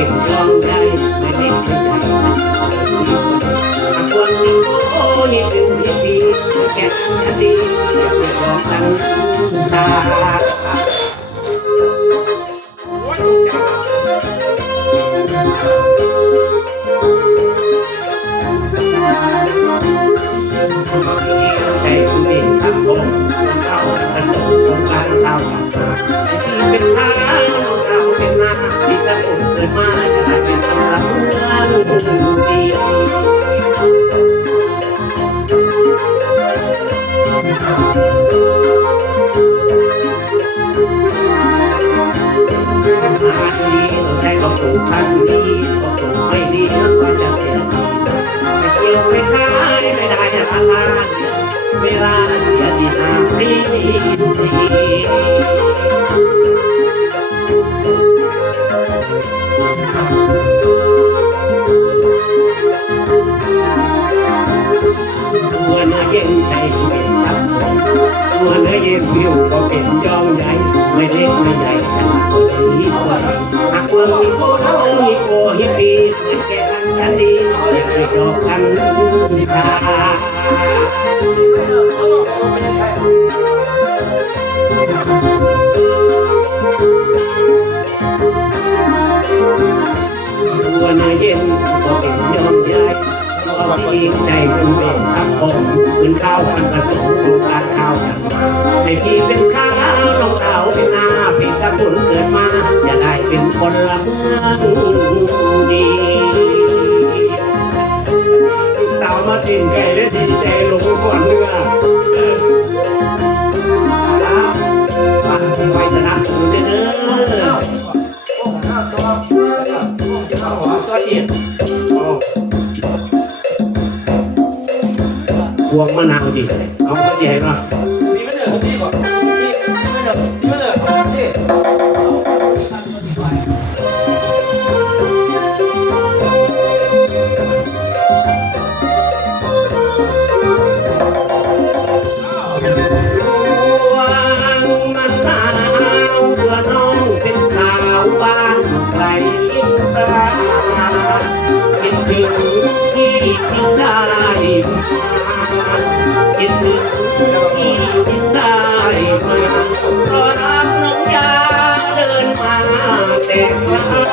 ก็บยอมได้ไม่เล็กไม่ใหญ่หากวันนี้โอ้ยถึงที่ดีแก่คดีอย่าไปบอกกันตา สนุกเกิดมาจะไเป็นผิวก็เป็นยองใหญ่ไม่เล็กไม่ใหญ่ขนาดคนนี้ก็ดีหากว่ามีโคเขามีโคฮิปปี้เหมือนแกกันฉันดีอย่าไปจบกันทาตัวเนื้อเย็นก็เป็นยอมใหญ่ก็ดีใจคุณเป็นครับผมคุณข้าวกันผสมคุณการข้าวกันมา ในที่เป็นข้าวลงเขาเป็นน้าเป็นกระสุนเกิดมา อย่าได้เป็นคนละเมืองดีลูกสาวมาจินไก่ได้ดีใจลงก่อนเนื้อเออครับฟังไว้สนับสนุนเด้อตัวเอียดพวงมะนาวดิเอาตัวใหญ่มานี่ไม่เหนือผมดีกว่านี่ ไม่เหนือนี่ไม่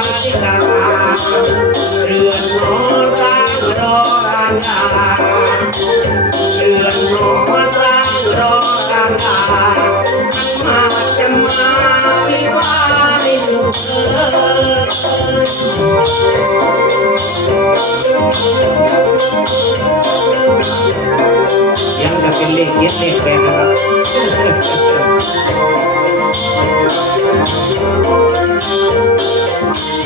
าที่ตาเรือนหอสร้างรอกางเรือนหอสร้างรอกางมาจะมาวิวาในสุขเยังจะเป็นเลขเย็ดเลขแปดนะครับวา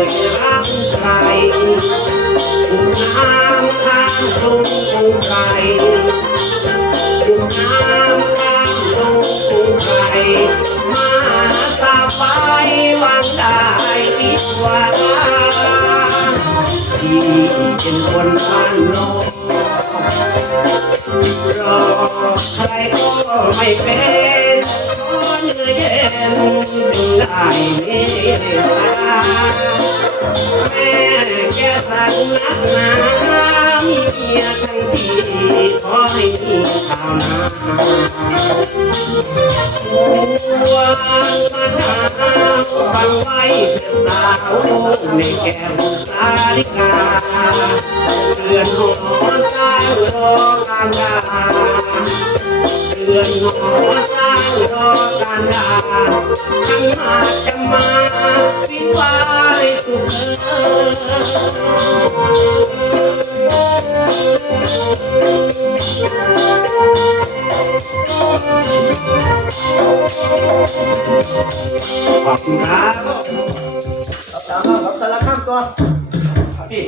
คยรักใครถูกน้ำข้างตรงภูไก่ถูกน้ำข้างตรงภูไก่มาสบายวันได้ดีกว่าที่เป็นคนบ้านนอกรอใครก็ไม่เป็น ให้มีข่าวนาวางมาหาฟังไว้เถิดสาวในแก้วสาลิกาเรือนหอสร้างรอารา เรือนหอสร้างรอการดาทั้งมาจะมาวิวาสุขเขอบคุณครับรับตามมารับสารข้ามตัวพี่